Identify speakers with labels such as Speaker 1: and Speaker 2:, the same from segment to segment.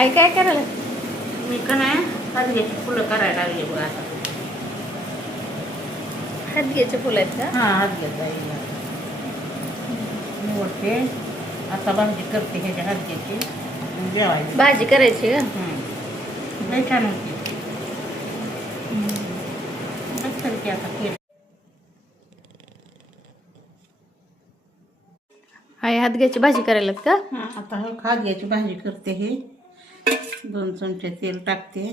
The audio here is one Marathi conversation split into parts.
Speaker 1: आई काय करायला?
Speaker 2: मी का नाही हलग्याची फुलं करायला लागली बघ आता.
Speaker 1: हदग्याचे फुलं आहेत का?
Speaker 2: हा हलग्याचा निवडते आता भाजी करते ह्याच्या हलग्याची आणि जेवायची.
Speaker 1: भाजी करायची का?
Speaker 2: हम्म. लई छान होती. बस तरी की आता केलं.
Speaker 1: आई हदग्याची भाजी करायला का?
Speaker 2: हा आता हे खाद्याची भाजी करते हे. दोन चमचे तेल टाकते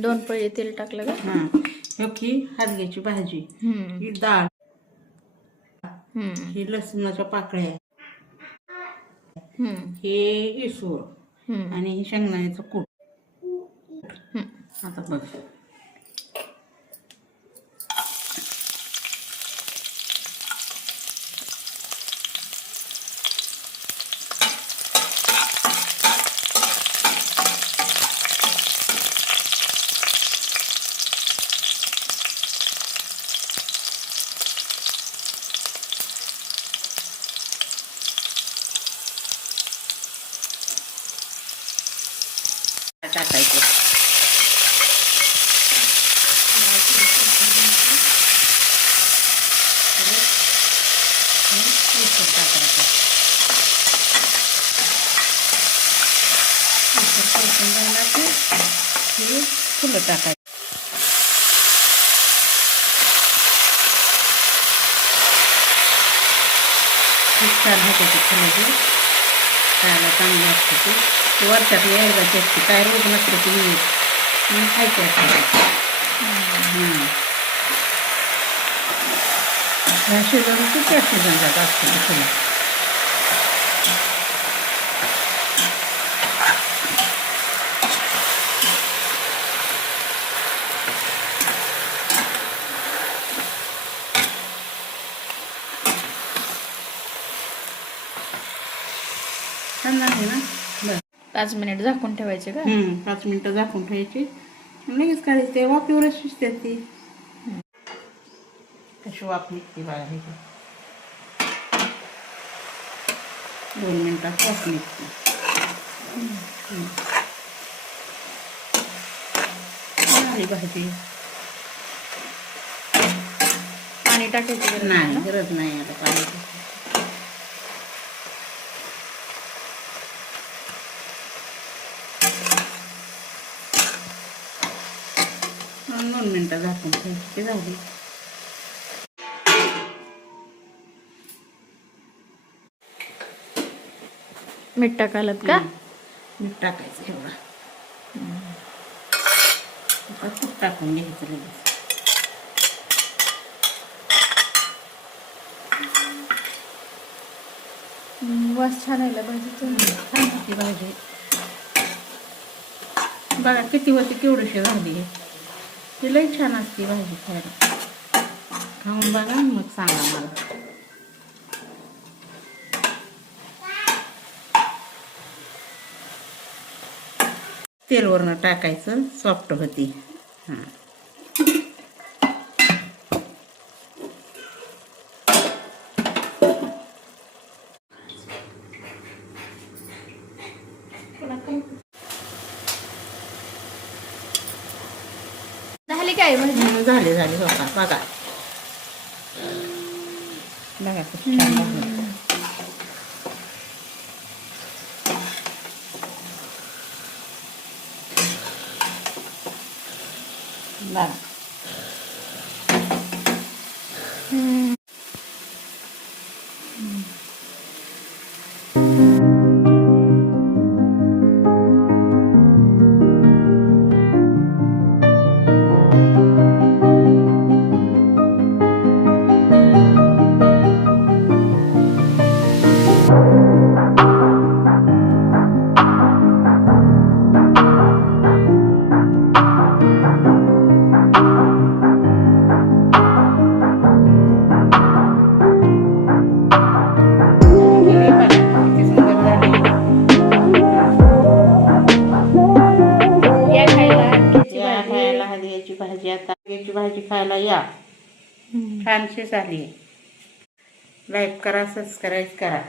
Speaker 1: दोन पळी तेल टाकलं का
Speaker 2: हा हे की हादग्याची भाजी. ही डाळ
Speaker 1: हम्म.
Speaker 2: ही लसणाच्या पाकळ्या. हे इसूर
Speaker 1: हम्म.
Speaker 2: आणि हे शेंगदाण्याचं कूट. आता बघ टाकायचं परत इसूर टाकायचं इसूर परतून खायला चांगली असते ती. वर्षात एकदाची असते काय रोज नसते ती म्हणून खायची असते सीझन किती सीझन जात असते ती छान आहे ना? बरं.
Speaker 1: पाच मिनिट झाकून ठेवायचे का?
Speaker 2: पाच मिनटं झाकून ठेवायची. लगेच काढायची ते वाफेवरच शिजते ती. कशी वाफ निघते हे दोन मिनटात वाफ निघते. झाली भाजी.
Speaker 1: पाणी टाकायची गरज
Speaker 2: नाही? गरज नाही आता पाण्याची दोन दोन मिनटं झाकून ठेवायची झाली.
Speaker 1: मीठ टाकायलात का.
Speaker 2: मीठ टाकायचं एवढं. आता तूप टाकून घ्यायचं लगेच.
Speaker 1: वास छान आला भाजीचं
Speaker 2: छान होती भाजी. बघा किती होती केवढीशी झाली ती लई छान असते भाजी खायला. खाऊन बघा मग सांगा मला. तेलवरनं टाकायचं सॉफ्ट होती. हां.
Speaker 1: झाली काय भाजी
Speaker 2: हम्म, झाले झाले बघा बघा. झालं. बघा. हलग्याची भाजी खायला या. छानशी झाली. लाईक करा सबस्क्राईब करा.